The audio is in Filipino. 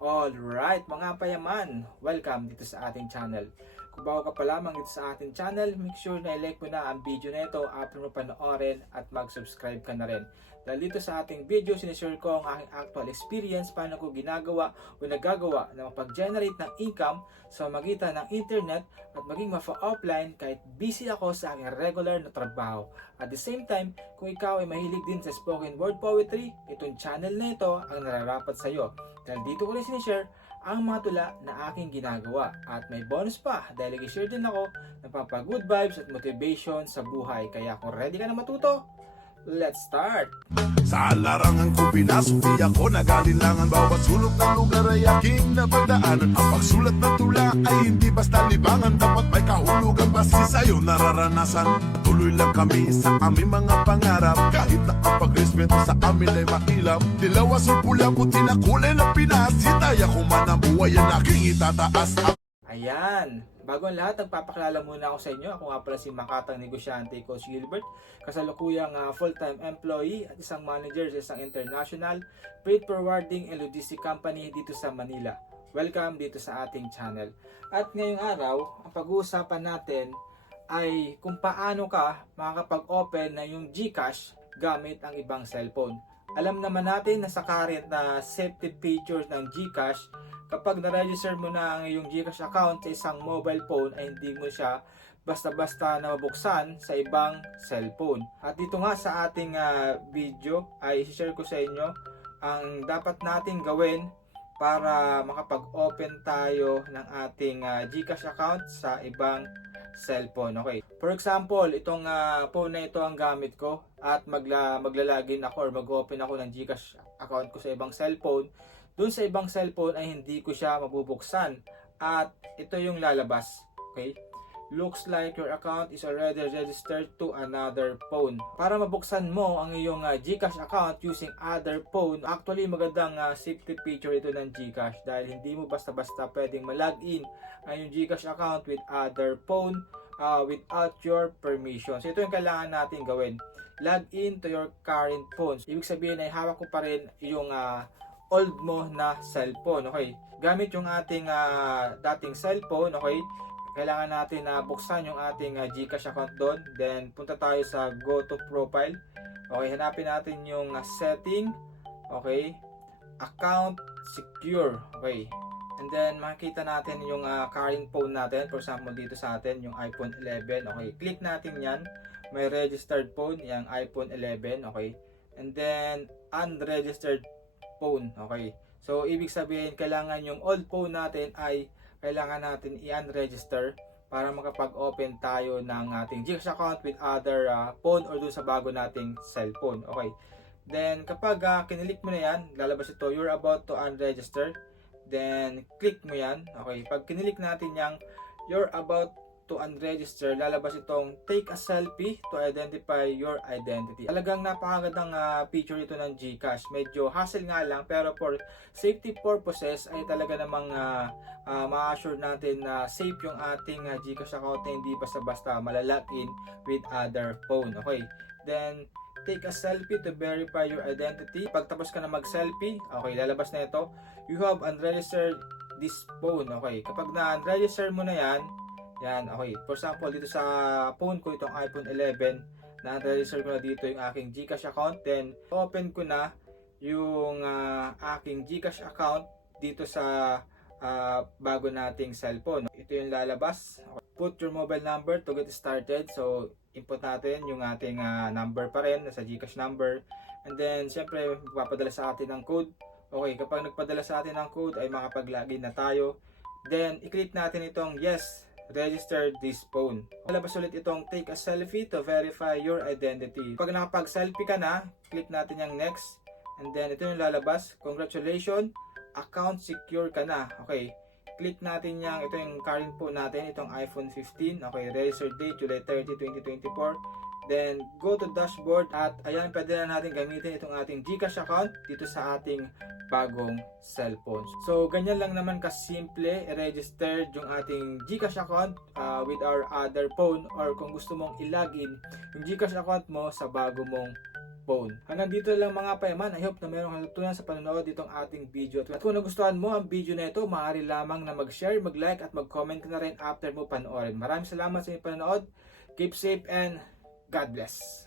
Alright mga payaman, welcome dito sa ating channel. Kung bago ka pa lamang dito sa ating channel, make sure na i-like mo na ang video na ito after mo panoorin at mag-subscribe ka na rin. Dahil dito sa ating video, sinishare ko ang aking actual experience paano ko ginagawa o nagagawa na mapag-generate ng income sa magitan ng internet at maging mafa-offline kahit busy ako sa aking regular na trabaho. At the same time, kung ikaw ay mahilig din sa spoken word poetry, itong channel na ito ang nararapat sa iyo. Dahil dito ko rin sinishare ang mga tula na aking ginagawa. At may bonus pa dahil nag-share din ako ng pampa good vibes at motivation sa buhay. Kaya kung ready ka na matuto, let's start! Sa larangan ko pinasok di ako. Nagalinlangan Bawat sulok ng lugar ay aking napagdaanan. Ang pagsulat ng tula ay hindi basta libangan. Dapat may kahulugan basi sa'yo. Nararanasan Tuloy lang kami sa aming mga pangarap. Kahit na ang pagrespeto sa amin ay mahilap Dilaw asul pula puti na kulay ng Pinas. Hitaya ko man ang buhay ang aking itataas Ayan! Bago ang lahat, nagpapakilala muna ako sa inyo. Ako nga pala si Makatang Negosyante Coach Gilbert, kasalukuyang ah, full-time employee at isang manager sa isang international freight forwarding and logistic company dito sa Manila. Welcome dito sa ating channel. At ngayong araw, ang pag-uusapan natin ay kung paano ka makakapag-open na yung GCash gamit ang ibang cellphone. Alam naman natin na sa current na safety features ng GCash, kapag na-register mo na ang iyong GCash account sa isang mobile phone ay hindi mo siya basta-basta na mabuksan sa ibang cellphone. At dito nga sa ating ah, video ay share ko sa inyo ang dapat nating gawin para makapag-open tayo ng ating ah, GCash account sa ibang cellphone. Okay. For example, itong ah, phone na ito ang gamit ko at magla maglalagin ako or mag-open ako ng GCash account ko sa ibang cellphone. Doon sa ibang cellphone ay hindi ko siya mabubuksan at ito yung lalabas. Okay? Looks like your account is already registered to another phone. Para mabuksan mo ang iyong ah, GCash account using other phone, actually magandang ah, safety feature ito ng GCash dahil hindi mo basta-basta pwedeng ma-login ang iyong GCash account with other phone ah, without your permission. So ito yung kailangan natin gawin. Log in to your current phones. Ibig sabihin ay hawak ko pa rin yung ah, old mo na cellphone, okay? Gamit yung ating ah, dating cellphone, okay? Kailangan natin na buksan yung ating ah, GCash account doon. Then punta tayo sa go to profile. Okay, hanapin natin yung ah, setting, okay? Account secure, okay? And then makikita natin yung ah, current phone natin. For example, dito sa atin yung iPhone 11, okay? Click natin 'yan. May registered phone, yung iPhone 11, okay? And then unregistered phone. Okay. So, ibig sabihin, kailangan yung old phone natin ay kailangan natin i-unregister para makapag-open tayo ng ating Gcash account with other uh, phone or doon sa bago nating cellphone. Okay. Then, kapag uh, kinilik mo na yan, lalabas ito, you're about to unregister. Then, click mo yan. Okay. Pag kinilik natin yung you're about to unregister, lalabas itong take a selfie to identify your identity. Talagang napakagandang ah, feature ito ng GCash. Medyo hassle nga lang pero for safety purposes ay talaga namang uh, ma-assure natin na safe yung ating ah, GCash account na hindi basta-basta malalagin with other phone. Okay. Then take a selfie to verify your identity. Pagtapos ka na mag-selfie, okay, lalabas na ito. You have unregistered this phone. Okay. Kapag na-unregister mo na yan, yan, okay. For example, dito sa phone ko, itong iPhone 11, na-register ko na dito yung aking GCash account. Then, open ko na yung ah, aking GCash account dito sa ah, bago nating cellphone. Ito yung lalabas. Put your mobile number to get started. So, input natin yung ating ah, number pa rin, nasa GCash number. And then, syempre, magpapadala sa atin ng code. Okay, kapag nagpadala sa atin ng code, ay makapag-login na tayo. Then, i-click natin itong yes, register this phone. Lalabas ulit itong take a selfie to verify your identity. Pag nakapag-selfie ka na, click natin yung next. And then, ito yung lalabas. Congratulations, account secure ka na. Okay. Click natin yung, ito yung current phone natin, itong iPhone 15. Okay, register date, July 30, 2024. Then, go to dashboard at ayan, pwede na natin gamitin itong ating GCash account dito sa ating bagong cellphone. So, ganyan lang naman kasimple i-register yung ating GCash account uh, with our other phone or kung gusto mong i-login yung GCash account mo sa bago mong phone. Hanggang dito lang mga payaman. I hope na mayroong natutunan sa panonood ditong ating video. At kung nagustuhan mo ang video na ito, maaari lamang na mag-share, mag-like at mag-comment ka na rin after mo panoorin. Maraming salamat sa inyong panonood. Keep safe and God bless.